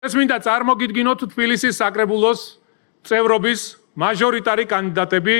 ეს მინდა წარმოგიდგინოთ თბილისის საკრებულოს წევრობის მაჟორიტარი კანდიდატები,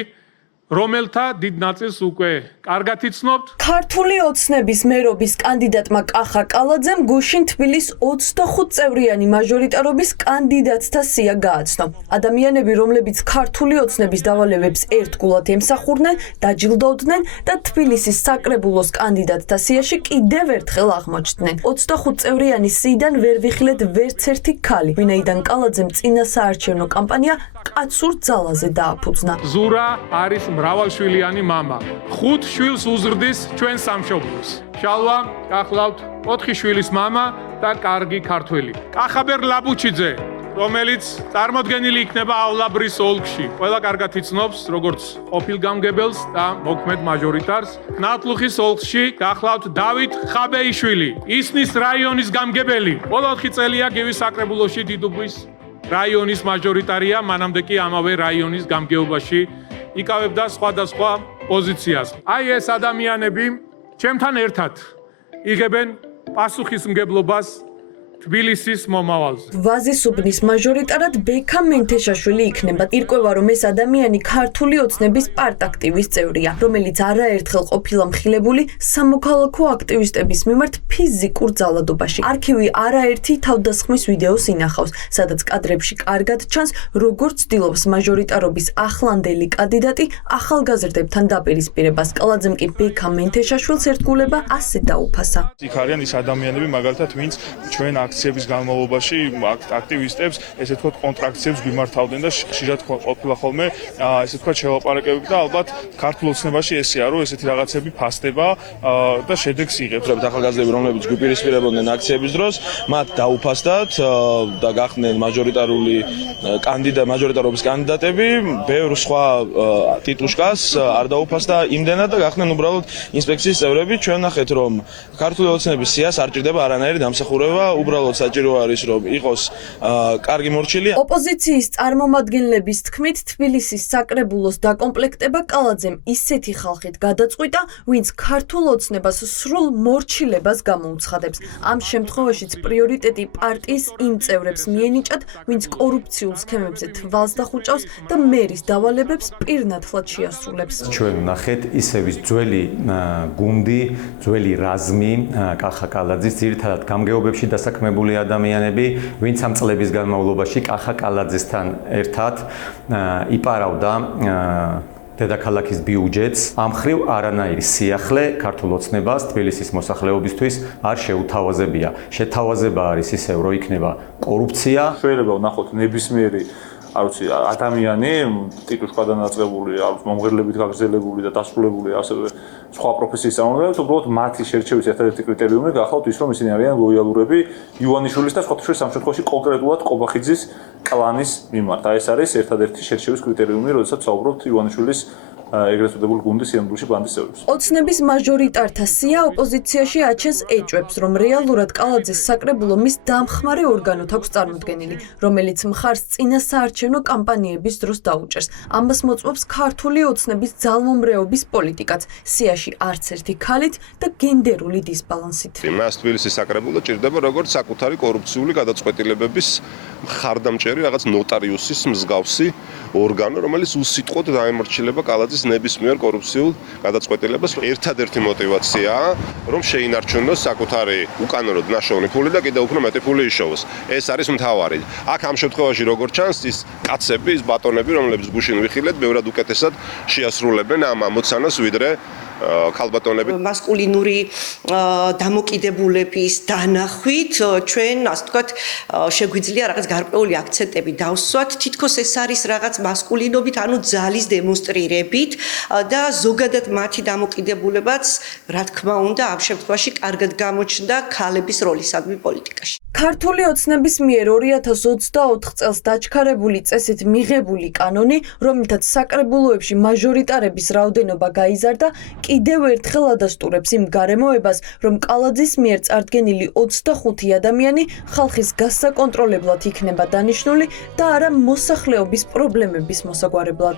რომელთა დიდ ნაწილს უკვე კარგად იცნობთ. ქართული ოცნების მერობის კანდიდატმა კახა კალაძემ გუშინ თბილის 25 წევრიანი მაჟორიტარობის კანდიდატთა სია გააცნო. ადამიანები, რომლებიც ქართული ოცნების დავალებებს ერთგულად ემსახურნენ, დაჯილდოვდნენ და თბილისის საკრებულოს კანდიდატთა სიაში კიდევ ერთხელ აღმოჩნდნენ. 25 წევრიანი სიიდან ვერ ვიხილეთ ვერც ერთი ქალი, ვინაიდან კალაძემ წინა საარჩევნო კამპანია კაცურ ძალაზე დააფუძნა. ზურა არის მრავალშვილიანი მამა. 5 შვილს უზრდის ჩვენ სამშობლოს. შალვა, გახლავთ 4 შვილის მამა და კარგი ქართველი. კახაბერ ლაბუჩიძე, რომელიც წარმოდგენილი იქნებაავლაბრის ოლქში. ყველა კარგად იცნობს, როგორც ყოფილ გამგებელს და მოქმედ მაჟორიტარს. ნათლუხის ოლქში გახლავთ დავით ხაბეიშვილი, ისნის რაიონის გამგებელი. ყველა 4 წელია გივის საკრებულოში დიდუბის რაიონის მაჟორიტარია, მანამდე კი ამავე რაიონის გამგეობაში იკავებდა სხვადასხვა პოზიციას. აი ეს ადამიანები ჩემთან ერთად იღებენ პასუხისმგებლობას თბილისის მომავალზე. ვაზისუბნის მაჟორიტარად ბექა მენთეშაშვილი იქნება. ირკვევა, რომ ეს ადამიანი ქართული ოცნების პარტ-აქტივის წევრია, რომელიც არაერთხელ ყოფილა მხილებული სამოქალაქო აქტივისტების მიმართ ფიზიკურ ძალადობაში. არქივი არაერთი თავდასხმის ვიდეოს ინახავს, სადაც კადრებში კარგად ჩანს, როგორ ცდილობს მაჟორიტარობის ახლანდელი კანდიდატი ახალგაზრდებთან დაპირისპირებას. კალაძემ კი ბექა მენთეშაშვილს ერთგულება ასე დაუფასა. იქ არიან ის ადამიანები, მაგალითად, ვინც ჩვენ აქციების განმავლობაში აქტივისტებს, ესე ვთქვათ, კონტრაქციებს გვიმართავდნენ და ხშირად ყოფილა ხოლმე, ესე ვთქვათ, შელაპარაკებები და ალბათ ქართულ ოცნებაში ესეა, რომ ესეთი რაღაცები ფასდება და შედეგს იღებს. ახალგაზრდები, რომლებიც გვიპირისპირებოდნენ აქციების დროს, მათ დაუფასდათ და გახდნენ მაჟორიტარობის კანდიდატები, ბევრ სხვა ტიტუშკას არ დაუფასდა იმდენად და გახდნენ უბრალოდ ინსპექციის წევრები. ჩვენ ნახეთ, რომ ქართული ოცნების სიას არ ჭირდება არანაირი დამსახურება, უბრალოდ საჭირო არის, რომ იყოს კარგი მორჩილი. ოპოზიციის წარმომადგენლების თქმით, თბილისის საკრებულოს დაკომპლექტება კალაძემ ისეთი ხალხით გადაწყვიტა, ვინც ქართულ ოცნებას სრულ მორჩილებას გამოუცხადებს. ამ შემთხვევაშიც პრიორიტეტი პარტიის იმ წევრებს მიენიჭათ, ვინც კორუფციულ სქემებზე თვალს დახუჭავს და მერის დავალებებს პირნათლად შეასრულებს. ჩვენ ვნახეთ ისევის ძველი გუნდი, ძველი რაზმი კახა კალაძის, ძირითადად გამგეობებში დასაქმებული ადამიანები, ვინც ამ წლების განმავლობაში კახა კალაძესთან ერთად იპარავდა დედაქალაქის ბიუჯეტს. ამ ხრივ არანაირი სიახლე ქართულ ოცნებას თბილისის მოსახლეობისთვის არ შეუთავაზებია. შეთავაზება არის ისევ, რომ იქნება კორუფცია. შეიძლება ვნახოთ ნებისმიერი ადამიანი ტიტუშკა დანაწევრებული, მომღერლებით გაგრძელებული და დასრულებული ასევე სხვა პროფესიის წარმომადგენლებს, უბრალოდ მათი შერჩევის ერთადერთი კრიტერიუმი გახავთ ის, რომ ისინი არიან ლოიალურები ივანიშვილის და სხვათა შორის ამ შემთხვევაში კონკრეტულად ყობახიძის კლანის მიმართ. ეს არის ერთადერთი შერჩევის კრიტერიუმი, როდესაც საუბრობთ ივანიშვილის ეგრეთ წოდებულ გუნდის სიამბულში ბანდის წევრებს. ოცნების მაჟორიტართა სია ოპოზიციაში აჩენს ეჭვებს, რომ რეალურად კალაძეს საკრებულო მის დამხმარე ორგანოდ აქვს წარმოდგენილი, რომელიც მხარს წინა საარჩევნო კამპანიების დროს დაუჭერს. ამას მოწმობს ქართული ოცნების ძალმომრეობის პოლიტიკაც, სიაში არც ერთი ქალით და გენდერული დისბალანსით. მას თბილისის საკრებულო ჭირდება როგორც საკუთარი კორუფციული გადაწყვეტილებების მხარდამჭერი რაღაც ნოტარიუსის მსგავსი ორგანო, რომელიც უსიტყვოდ დაემორჩილება კალაძის ნებისმიერ კორუფციულ გადაწყვეტილებას. ერთადერთი мотиваციაა, რომ შეინარჩუნოს საკუთარი უკანონოდ ნაშოვნი ფული და კიდევ უფრო მეტი ფული იშოვოს. ეს არის მთავარი. აქ ამ შემთხვევაში როგორ ჩანს, ის კაცები, ის ბატონები, რომლებიც გუშინ ვიხილეთ, ბევრად უკეთესად შეასრულებენ ამ ამოცანას, ვიდრე ქალბატონები. მასკულინური დამოკიდებულების დანახვით ჩვენ, ასე ვთქვათ, შეგვიძლია რაღაც გარკვეული აქცენტები დავსვათ. თითქოს ეს არის რაღაც მასკულინობით, ანუ ძალის დემონსტრირებით და ზოგადად მათი დამოკიდებულებაც, რა თქმა უნდა, ამ შემთხვევაში კარგად გამოჩნდა ქალების როლისადმი პოლიტიკაში. ქართული ოცნების მიერ 2024 წელს დაჩქარებული წესით მიღებული კანონი, რომლითაც საკრებულოებში მაჟორიტარების რაოდენობა გაიზარდა, კიდევ ერთხელ ადასტურებს იმ გარემოებას, რომ კალაძის მიერ წარდგენილი 25 ადამიანი ხალხის გასაკონტროლებლად იქნება დანიშნული და არა მოსახლეობის პრობლემების მოსაგვარებლად.